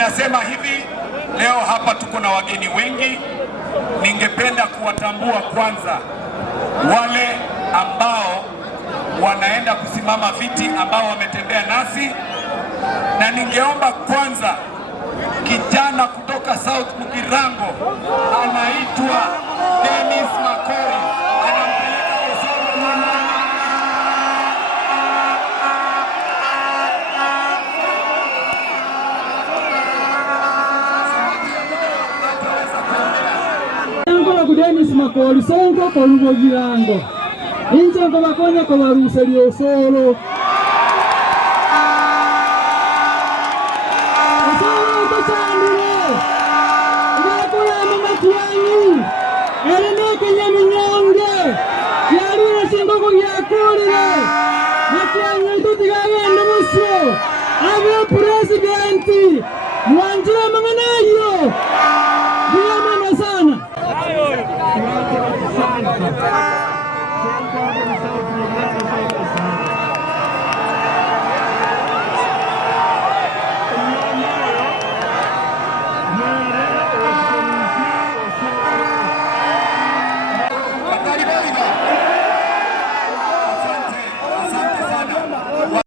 Ninasema hivi, leo hapa tuko na wageni wengi. Ningependa kuwatambua kwanza wale ambao wanaenda kusimama viti ambao wametembea nasi, na ningeomba kwanza kijana kutoka South Mugirango anaitwa Denis anampeleka Osoro nyumbani. Denis makoli Sonko kwa Mugirango inje ngo bakonya kwa baruse li Osoro Neke Nyamnyonge yari na Sonko yakurire nakianye tutigagende musyo abo presidenti mwanjira manganayo diamana sana.